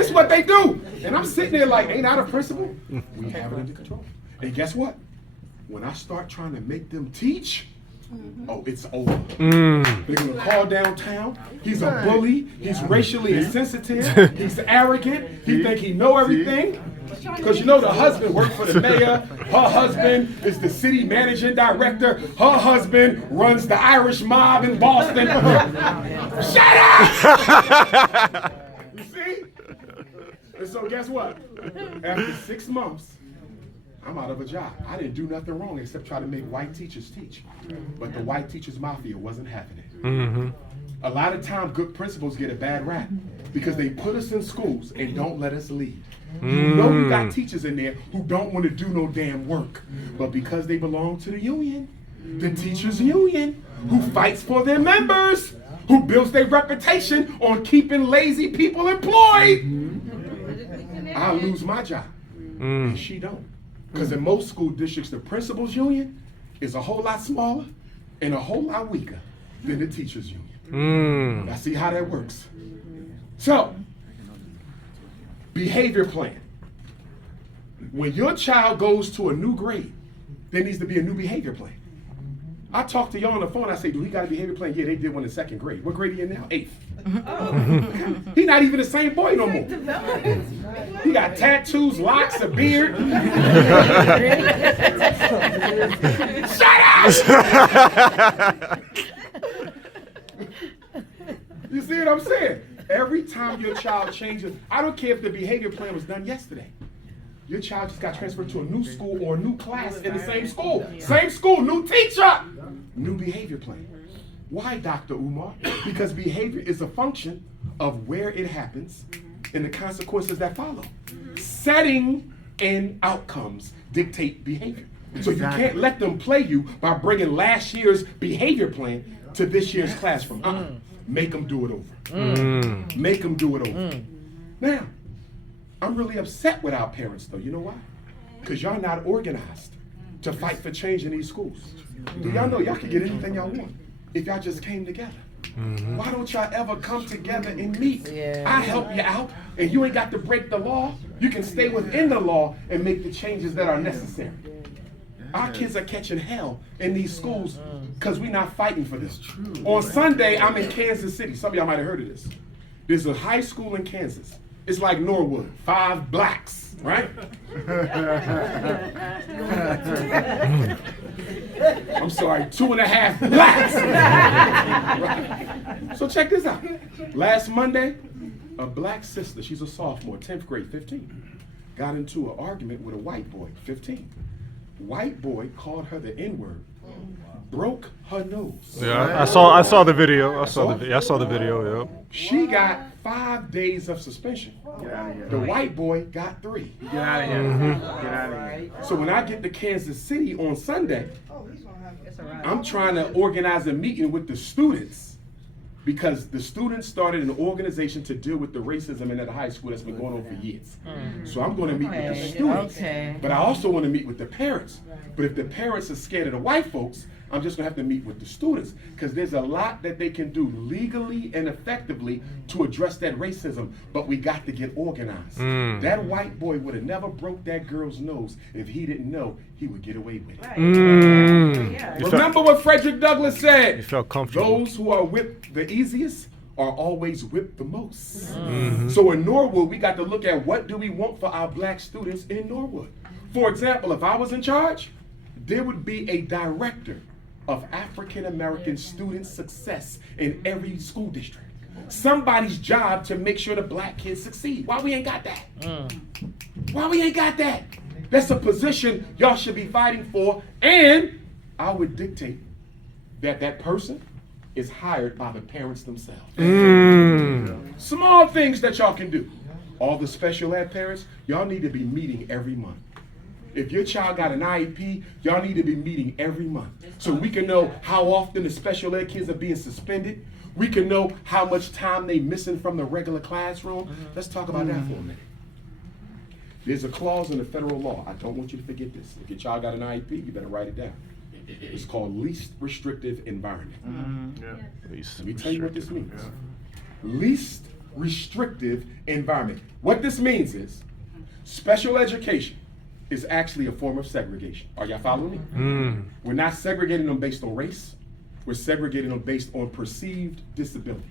This is what they do. And I'm sitting there like, ain't I the principal? We have it under control. And guess what? When I start trying to make them teach, oh, it's over. They're gonna call downtown. He's a bully. He's racially insensitive. He's arrogant. He think he know everything. Because you know the husband worked for the mayor. Her husband is the city managing director. Her husband runs the Irish mob in Boston. Shut up! You see? And so guess what? After 6 months, I'm out of a job. I didn't do nothing wrong except try to make white teachers teach. But the white teachers mafia wasn't having it. A lot of times good principals get a bad rap because they put us in schools and don't let us lead. You know you got teachers in there who don't want to do no damn work. But because they belong to the union, the teachers union, who fights for their members, who builds their reputation on keeping lazy people employed, I lose my job. And she don't. Because in most school districts, the principals union is a whole lot smaller and a whole lot weaker than the teachers union. I see how that works. So, behavior plan. When your child goes to a new grade, there needs to be a new behavior plan. I talk to y'all on the phone, I say, do he got a behavior plan? Yeah, they did one in 2nd grade. What grade are you in now? 8th. He's not even the same boy no more. He got tattoos, locks, a beard. Shut up! You see what I'm saying? Every time your child changes, I don't care if the behavior plan was done yesterday. Your child just got transferred to a new school or a new class in the same school. Same school, new teacher, new behavior plan. Why, Dr. Umar? Because behavior is a function of where it happens and the consequences that follow. Setting and outcomes dictate behavior. So you can't let them play you by bringing last year's behavior plan to this year's classroom. Make them do it over. Make them do it over. Now, I'm really upset with our parents though. You know why? Because y'all not organized to fight for change in these schools. Do y'all know y'all can get anything y'all want if y'all just came together? Why don't y'all ever come together and meet? I help you out, and you ain't got to break the law. You can stay within the law and make the changes that are necessary. Our kids are catching hell in these schools because we're not fighting for this. On Sunday, I'm in Kansas City. Some of y'all might have heard of this. There's a high school in Kansas. It's like Norwood, 5 blacks, right? I'm sorry, 2.5 blacks. Right. So check this out. Last Monday, a black sister, she's a sophomore, 10th grade, 15, got into an argument with a white boy, 15. White boy called her the N-word, broke her nose. Yeah, I saw the video. I saw the video. Yeah. She got 5 days of suspension. The white boy got 3. Get out of here. Get out of here. So when I get to Kansas City on Sunday, I'm trying to organize a meeting with the students because the students started an organization to deal with the racism in that high school that's been going on for years. So I'm going to meet with the students, but I also want to meet with the parents. But if the parents are scared of the white folks, I'm just going to have to meet with the students because there's a lot that they can do legally and effectively to address that racism, but we got to get organized. That white boy would have never broke that girl's nose if he didn't know he would get away with it. Remember what Frederick Douglass said? He felt comfortable. Those who are whipped the easiest are always whipped the most. So in Norwood, we got to look at what do we want for our black students in Norwood. For example, if I was in charge, there would be a director of African American student success in every school district. Somebody's job to make sure the black kids succeed. Why we ain't got that? Why we ain't got that? That's a position y'all should be fighting for, and I would dictate that that person is hired by the parents themselves. Small things that y'all can do. All the special ed parents, y'all need to be meeting every month. If your child got an IEP, y'all need to be meeting every month so we can know how often the special ed kids are being suspended. We can know how much time they missing from the regular classroom. Let's talk about that for a minute. There's a clause in the federal law. I don't want you to forget this. If your child got an IEP, you better write it down. It's called least restrictive environment. Let me tell you what this means. Least restrictive environment. What this means is special education is actually a form of segregation. Are y'all following me? We're not segregating them based on race. We're segregating them based on perceived disability.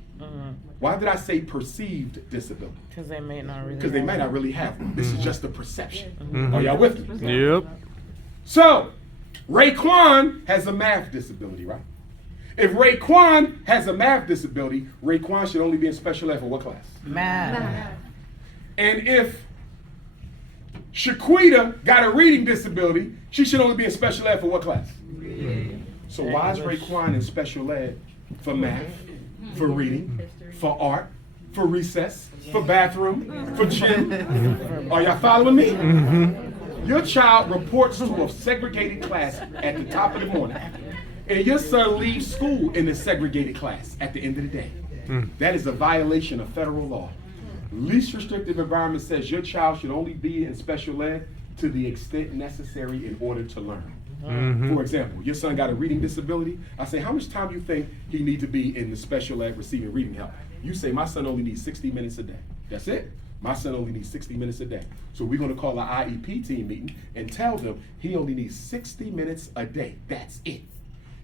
Why did I say perceived disability? Because they may not really. Because they might not really have one. This is just a perception. Are y'all with me? Yep. So, Raekwon has a math disability, right? If Raekwon has a math disability, Raekwon should only be in special ed for what class? Math. And if Shaquita got a reading disability, she should only be in special ed for what class? So why is Raekwon in special ed for math, for reading, for art, for recess, for bathroom, for gym? Are y'all following me? Your child reports to a segregated class at the top of the morning, and your son leaves school in a segregated class at the end of the day. That is a violation of federal law. Least restrictive environment says your child should only be in special ed to the extent necessary in order to learn. For example, your son got a reading disability. I say, how much time do you think he needs to be in the special ed receiving reading help? You say, my son only needs 60 minutes a day. That's it. My son only needs 60 minutes a day. So we're going to call an IEP team meeting and tell them he only needs 60 minutes a day. That's it.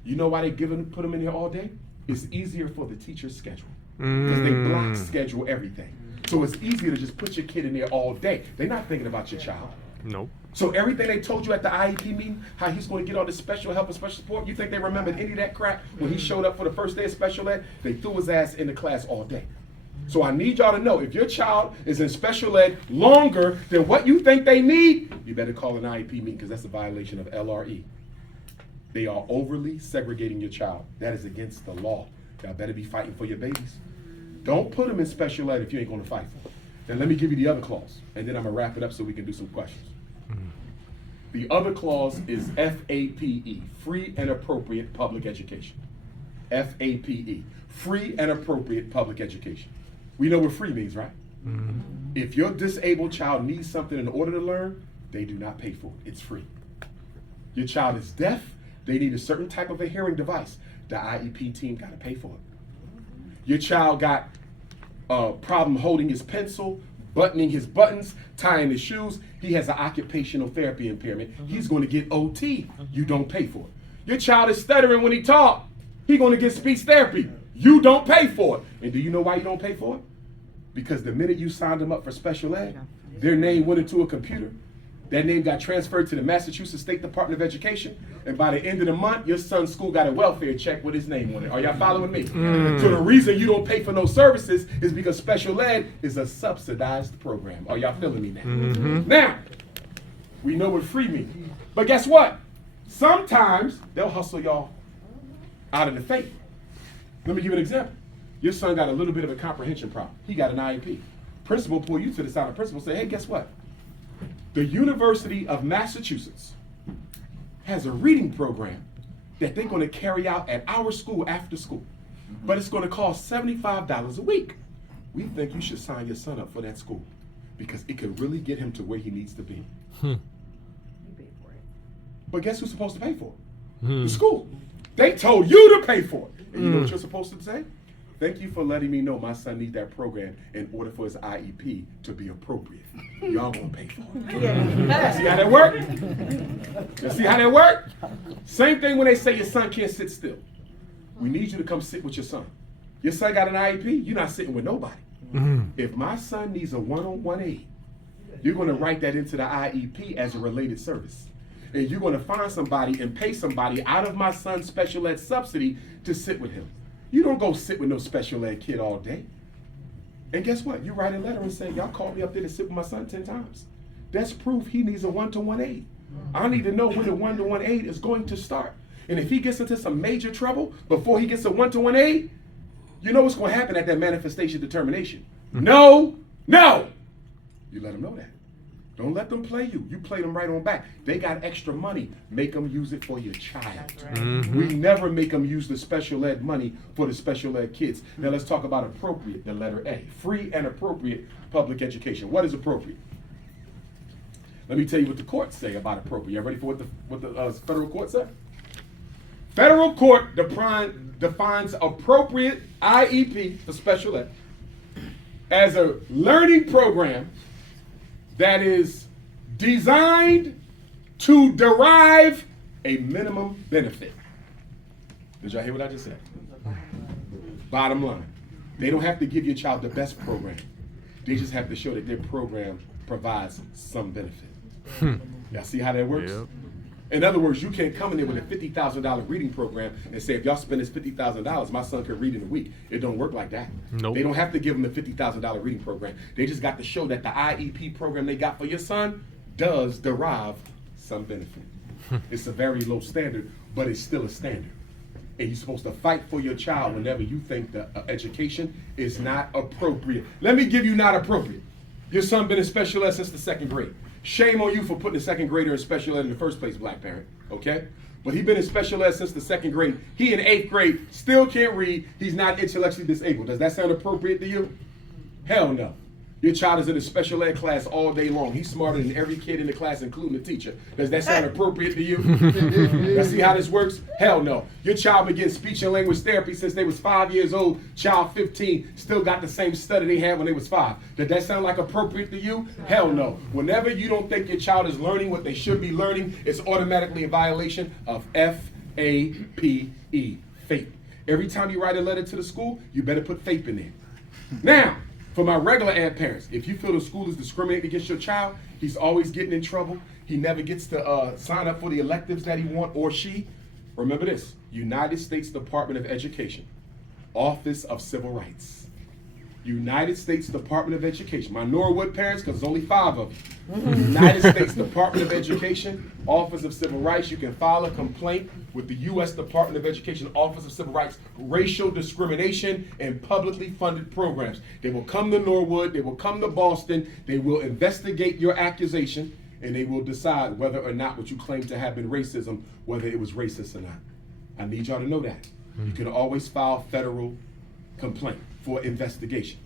You know why they put him in here all day? It's easier for the teacher's schedule. Because they block schedule everything. So it's easier to just put your kid in there all day. They're not thinking about your child. Nope. So everything they told you at the IEP meeting, how he's going to get all this special help and special support, you think they remembered any of that crap when he showed up for the first day of special ed? They threw his ass in the class all day. So I need y'all to know, if your child is in special ed longer than what you think they need, you better call an IEP meeting, because that's a violation of LRE. They are overly segregating your child. That is against the law. Y'all better be fighting for your babies. Don't put them in special ed if you ain't going to fight for them. Then let me give you the other clause, and then I'm going to wrap it up so we can do some questions. The other clause is FAPE, free and appropriate public education. FAPE, free and appropriate public education. We know what free means, right? If your disabled child needs something in order to learn, they do not pay for it. It's free. Your child is deaf, they need a certain type of a hearing device. The IEP team got to pay for it. Your child got a problem holding his pencil, buttoning his buttons, tying his shoes. He has an occupational therapy impairment. He's going to get OT. You don't pay for it. Your child is stuttering when he talks. He's going to get speech therapy. You don't pay for it. And do you know why you don't pay for it? Because the minute you signed them up for special ed, their name went into a computer. That name got transferred to the Massachusetts State Department of Education, and by the end of the month, your son's school got a welfare check with his name on it. Are y'all following me? So the reason you don't pay for no services is because special ed is a subsidized program. Are y'all feeling me now? Now, we know what free means. But guess what? Sometimes they'll hustle y'all out of the faith. Let me give you an example. Your son got a little bit of a comprehension problem. He got an IEP. Principal pull you to the side of principal and say, hey, guess what? The University of Massachusetts has a reading program that they're going to carry out at our school after school. But it's going to cost $75 a week. We think you should sign your son up for that school because it could really get him to where he needs to be. But guess who's supposed to pay for it? The school. They told you to pay for it. And you know what you're supposed to say? Thank you for letting me know my son needs that program in order for his IEP to be appropriate. Y'all gonna pay for it. See how that work? You see how that work? Same thing when they say your son can't sit still. We need you to come sit with your son. Your son got an IEP, you're not sitting with nobody. If my son needs a one-on-one aid, you're gonna write that into the IEP as a related service. And you're gonna find somebody and pay somebody out of my son's special ed subsidy to sit with him. You don't go sit with no special ed kid all day. And guess what? You write a letter and say, y'all called me up there to sit with my son 10 times. That's proof he needs a one-to-one aid. I need to know when the one-to-one aid is going to start. And if he gets into some major trouble before he gets a one-to-one aid, you know what's going to happen at that manifestation determination. No, no. You let them know that. Don't let them play you. You play them right on back. They got extra money. Make them use it for your child. We never make them use the special ed money for the special ed kids. Now let's talk about appropriate, the letter A. Free and appropriate public education. What is appropriate? Let me tell you what the courts say about appropriate. You ready for what the federal court said? Federal court defines appropriate IEP for special ed as a learning program that is designed to derive a minimum benefit. Did y'all hear what I just said? Bottom line, they don't have to give your child the best program. They just have to show that their program provides some benefit. Y'all see how that works? Yep. In other words, you can't come in there with a $50,000 reading program and say, if y'all spend this $50,000, my son can read in a week. It don't work like that. Nope. They don't have to give them the $50,000 reading program. They just got to show that the IEP program they got for your son does derive some benefit. It's a very low standard, but it's still a standard. And you're supposed to fight for your child whenever you think the education is not appropriate. Let me give you not appropriate. Your son been in special ed since the 2nd grade. Shame on you for putting a 2nd grader in special ed in the first place, black parent, okay? But he been in special ed since the 2nd grade. He in 8th grade, still can't read. He's not intellectually disabled. Does that sound appropriate to you? Hell no. Your child is in a special ed class all day long. He's smarter than every kid in the class, including the teacher. Does that sound appropriate to you? You see how this works? Hell no. Your child been getting speech and language therapy since they was 5 years old. Child 15 still got the same study they had when they was 5. Does that sound like appropriate to you? Hell no. Whenever you don't think your child is learning what they should be learning, it's automatically a violation of FAPE, FAPE. Every time you write a letter to the school, you better put FAPE in there. Now, for my regular ed parents, if you feel the school is discriminating against your child, he's always getting in trouble, he never gets to sign up for the electives that he wants or she, remember this, United States Department of Education, Office of Civil Rights. United States Department of Education. My Norwood parents, because there's only 5 of them. United States Department of Education, Office of Civil Rights. You can file a complaint with the U.S. Department of Education, Office of Civil Rights, racial discrimination and publicly funded programs. They will come to Norwood, they will come to Boston, they will investigate your accusation, and they will decide whether or not what you claim to have been racism, whether it was racist or not. I need y'all to know that. You can always file federal complaint for investigation.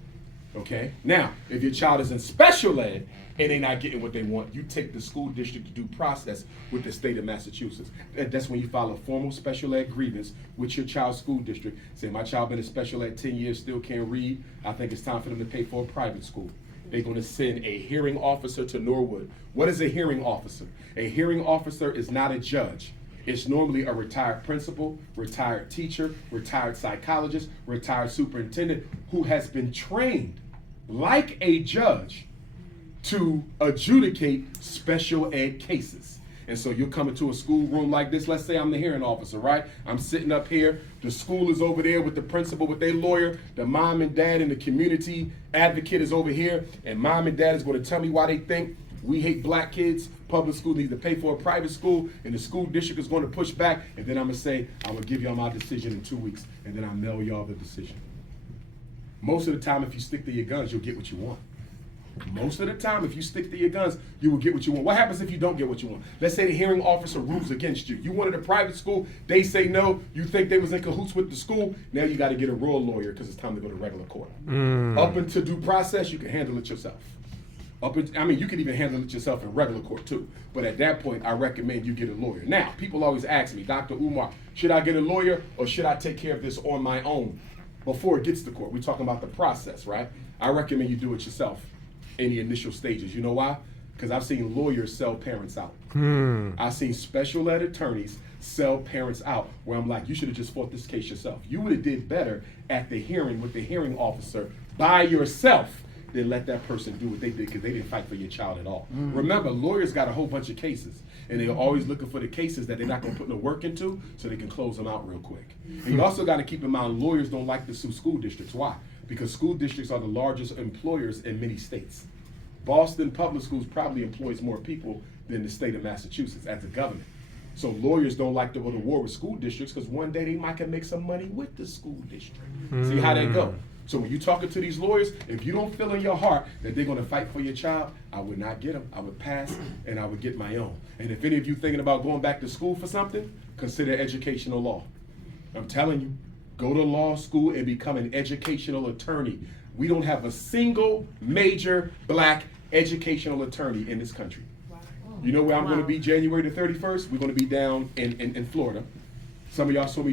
Okay? Now, if your child is in special ed and they're not getting what they want, you take the school district to due process with the state of Massachusetts. And that's when you file a formal special ed grievance with your child's school district. Say, my child been in special ed 10 years, still can't read. I think it's time for them to pay for a private school. They're going to send a hearing officer to Norwood. What is a hearing officer? A hearing officer is not a judge. It's normally a retired principal, retired teacher, retired psychologist, retired superintendent who has been trained like a judge to adjudicate special ed cases. And so you'll come into a school room like this. Let's say I'm the hearing officer, right? I'm sitting up here. The school is over there with the principal, with their lawyer. The mom and dad and the community advocate is over here. And mom and dad is going to tell me why they think we hate black kids. Public school needs to pay for a private school, and the school district is going to push back. And then I'm going to say, I'm going to give y'all my decision in 2 weeks. And then I'll mail y'all the decision. Most of the time, if you stick to your guns, you'll get what you want. Most of the time, if you stick to your guns, you will get what you want. What happens if you don't get what you want? Let's say the hearing officer rules against you. You wanted a private school, they say no, you think they was in cahoots with the school, now you got to get a royal lawyer because it's time to go to regular court. Up until due process, you can handle it yourself. You can even handle it yourself in regular court too. But at that point, I recommend you get a lawyer. Now, people always ask me, Dr. Umar, should I get a lawyer or should I take care of this on my own before it gets to court? We're talking about the process, right? I recommend you do it yourself in the initial stages. You know why? Because I've seen lawyers sell parents out. I've seen special ed attorneys sell parents out where I'm like, you should have just fought this case yourself. You would have did better at the hearing with the hearing officer by yourself than let that person do what they did because they didn't fight for your child at all. Remember, lawyers got a whole bunch of cases, and they're always looking for the cases that they're not going to put no work into so they can close them out real quick. And you also got to keep in mind, lawyers don't like to sue school districts. Why? Because school districts are the largest employers in many states. Boston Public Schools probably employs more people than the state of Massachusetts as a government. So lawyers don't like to go to war with school districts because one day they might can make some money with the school district. See how that go? So when you're talking to these lawyers, if you don't feel in your heart that they're going to fight for your child, I would not get them. I would pass, and I would get my own. And if any of you thinking about going back to school for something, consider educational law. I'm telling you, go to law school and become an educational attorney. We don't have a single major black educational attorney in this country. You know where I'm going to be January the 31st? We're going to be down in Florida. Some of y'all saw me